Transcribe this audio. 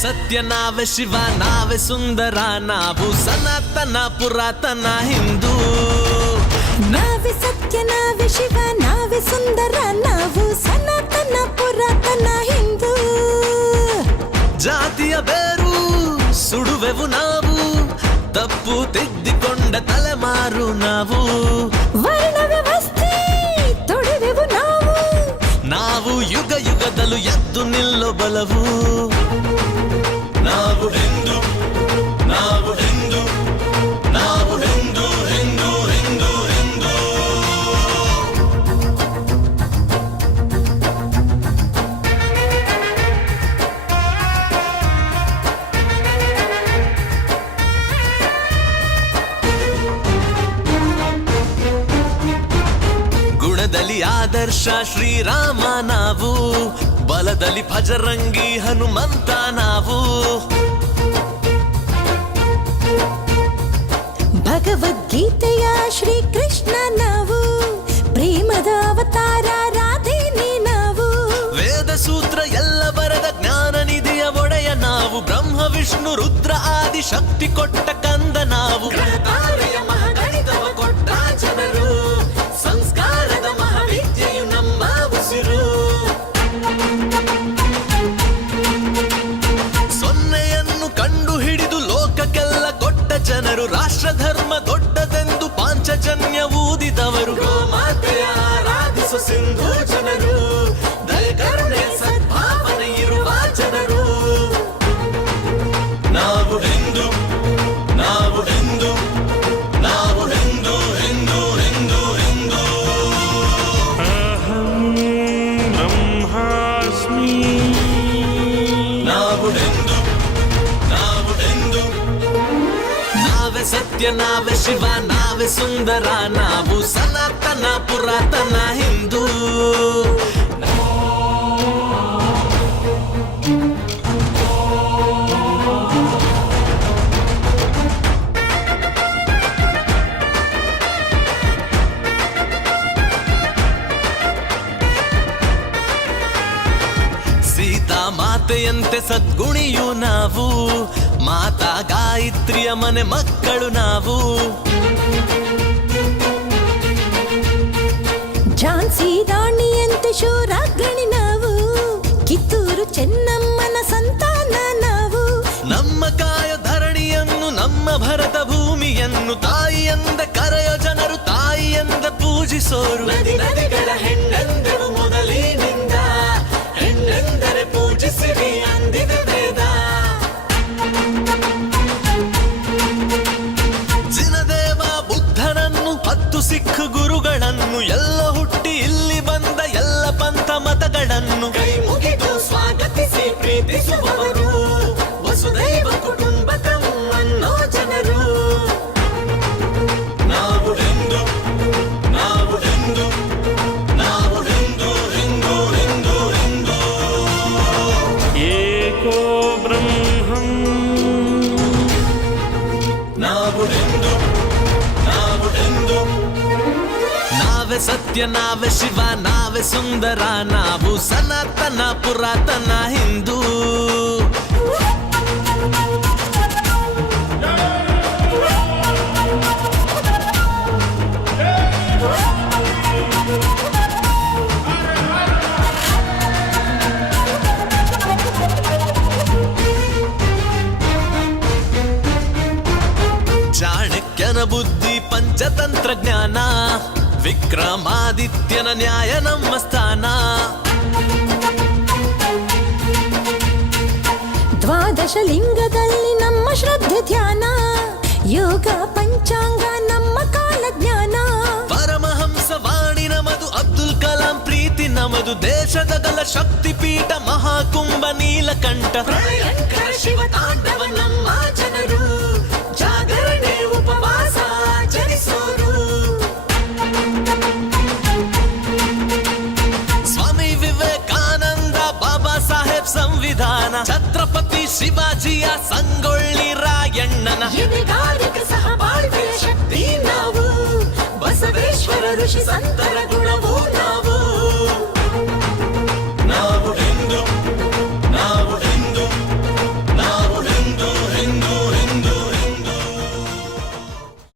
ಸತ್ಯ ನಾವೇ ಶಿವ ನಾವೇ ಸುಂದರ ನಾವು ಸನಾತನ ಪುರಾತನ ಹಿಂದೂ ನಾವೇ ಸತ್ಯ ನಾವೇ ಶಿವ ನಾವೇ ಸುಂದರ ನಾವು ಸನಾತನ ಪುರಾತನ ಹಿಂದೂ ಜಾತಿಯ ಬೇರು ಸುಡುವೆವು ನಾವು ತಪ್ಪು ತಿದ್ದಿಕೊಂಡ ತಲೆಮಾರು ನಾವು ವರ್ಣ ವ್ಯವಸ್ಥೆ ತೊಡೆವೆವು ನಾವು ಯುಗ ಯುಗದಲ್ಲೂ ಎದ್ದು ನಿಲ್ಲೋ ಬಲವು ನಾವು ಹಿಂದೂ ನಾವು ಹಿಂದೂ ನಾವು ಹಿಂದೂ ಹಿಂದೂ ಹಿಂದೂ ಹಿಂದೂ ಗುಣದಲ್ಲಿ ಆದರ್ಶ ಶ್ರೀರಾಮ ನಾವು ಬಲದಲ್ಲಿ ಭಜರಂಗಿ ಹನುಮಂತ ನಾವು ಭಗವದ್ಗೀತೆಯ ಶ್ರೀಕೃಷ್ಣ ನಾವು ಪ್ರೇಮದ ಅವತಾರ ರಾಧೇನಿ ನಾವು ವೇದ ಸೂತ್ರ ಎಲ್ಲ ಬರೆದ ಜ್ಞಾನ ನಿಧಿಯ ಒಡೆಯ ನಾವು ಬ್ರಹ್ಮ ವಿಷ್ಣು ರುದ್ರ ಆದಿ ಶಕ್ತಿ ಕೊಟ್ಟ ಕಂದ ನಾವು ಮಹಾಗಣಿತವ ಕೊಟ್ಟ ಜನರು ಸಂಸ್ಕಾರದ ಮಹಾವಿದ್ಯೆಯು ನಮ್ಮ ಉಸಿರು ಸೊನ್ನೆಯನ್ನು ಕಂಡು ಹಿಡಿದು ಲೋಕಕ್ಕೆಲ್ಲ ಕೊಟ್ಟ ಜನರು ರಾಷ್ಟ್ರ ಧರ್ಮ ದೊಡ್ಡದೆಂದು ಪಾಂಚಜನ್ಯ ಊದಿದವರು ಗೋಮಾತೆಯ ಆರಾಧಿಸು ಸಿಂಧು ಜನರು ದಯಕರುಣೆ ಸದ್ಭಾವನೆ ಇರುವ ಜನರು ನಾವು ಹಿಂದೂ ನಾವು ಹಿಂದೂ ನಾವು ಹಿಂದೂ ಹಿಂದೂ ಹಿಂದೂ ಹಿಂದೂ ಅಹಂ ಬ್ರಹ್ಮಾಸ್ಮಿ ನಾವು ಹಿಂದೂ ನಾವು ಹಿಂದೂ ನಾವೇ ಸತ್ಯ ನಾವೇ ಶಿವ ನಾವೇ ಸುಂದರ ನಾವು ಸನಾತನ ಪುರಾತನ ಹಿಂದೂ ಸೀತಾ ಮಾತೆಯಂತೆ ಸದ್ಗುಣಿಯು ನಾವು ಮಾತಾ ಗಾಯತ್ರಿಯ ಮನೆ ಮಕ್ಕಳು ನಾವು ಝಾನ್ಸಿ ರಾಣಿಯಂತೆ ಶೂರಾಗ್ರಣಿ ನಾವು ಕಿತ್ತೂರು ಚೆನ್ನಮ್ಮನ ಸಂತಾನ ನಾವು ನಮ್ಮ ಕಾಯ ಧರಣಿಯನ್ನು ನಮ್ಮ ಭರತ ಭೂಮಿಯನ್ನು ತಾಯಿಯಂದ ಕರೆಯೋ ಜನರು ತಾಯಿಯಂದ ಪೂಜಿಸೋರು ನದಿ ನದಿಗಳ ಹೆಣ್ಣೆಂದೆವು ಮೊದಲಿನಿಂದ ಹೆಣ್ಣೆಂದರೆ ಪೂಜಿಸಿರಿ ಅಂದಿದ ವೇದ ಜಿನದೇವ ಬುದ್ಧನನ್ನು 10 ಸಿಖ್ ಗುರುಗಳನ್ನು ಎಲ್ಲ ಹುಟ್ಟಿ ಇಲ್ಲಿ ಬಂದ ಎಲ್ಲ ಪಂಥ ಮತಗಳನ್ನು ಕೈ ಮುಗಿದು ಸ್ವಾಗತಿಸಿ ಪ್ರೀತಿಸುವವರು ವಸುದೈವ ಕುಟುಂಬಕಂ ಅನ್ನೋ ಜನರು ನಾವು ಹಿಂದೂ ನಾವು ಹಿಂದೂ ನಾವು ಹಿಂದೂ ಹಿಂದೂ ಹಿಂದೂ ಹಿಂದೂ ಏಕೋ ಬ್ರಹ್ಮಂ ನಾವು ಹಿಂದೂ ನಾವು ಹಿಂದೂ ನಾವೇ ಸತ್ಯ ನಾವೇ ಶಿವ ನಾವೇ ಸುಂದರ ನಾವು ಸನಾತನ ಪುರಾತನ ಹಿಂದೂ ಚಾಣಕ್ಯನ ಬುದ್ಧಿ ಪಂಚತಂತ್ರ ಜ್ಞಾನ ವಿಕ್ರಮಾದಿತ್ಯನ ನ್ಯಾಯ ನಮ್ಮ ಸ್ಥಾನ ದ್ವಾದಶ ಲಿಂಗದಲ್ಲಿ ನಮ್ಮ ಶ್ರದ್ಧೆ ಧ್ಯಾನ ಯೋಗ ಪಂಚಾಂಗ ನಮ್ಮ ಕಾಲ ಜ್ಞಾನ ಪರಮಹಂಸ ವಾಣಿ ನಮದು ಅಬ್ದುಲ್ ಕಲಾಂ ಪ್ರೀತಿ ನಮದು ದೇಶದ ಗಲ ಶಕ್ತಿ ಪೀಠ ಮಹಾಕುಂಭ ನೀಲಕಂಠ ಪ್ರಳಯಂಕರ ಶಿವ ತಾಂಡವ ನಮ್ಮ ಜನರು ಜಾಗರಣೆ ಉಪವಾಸ ಆಚರಿಸೋರು ಸ್ವಾಮಿ ವಿವೇಕಾನಂದ ಬಾಬಾ ಸಾಹೇಬ್ ಸಂವಿಧಾನ ಛತ್ರಪತಿ ಶಿವಾಜಿಯ ಸಂಗೊಳ್ಳಿ ರಾಯಣ್ಣನ ಎದೆಗಾರಿಕೆ ಸಹ ಬಾಳ್ವೆಯ ಶಕ್ತಿ ನಾವು ಬಸವೇಶ್ವರ ಋಷಿ ಸಂತರ ಗುಣವೂ ನಾವು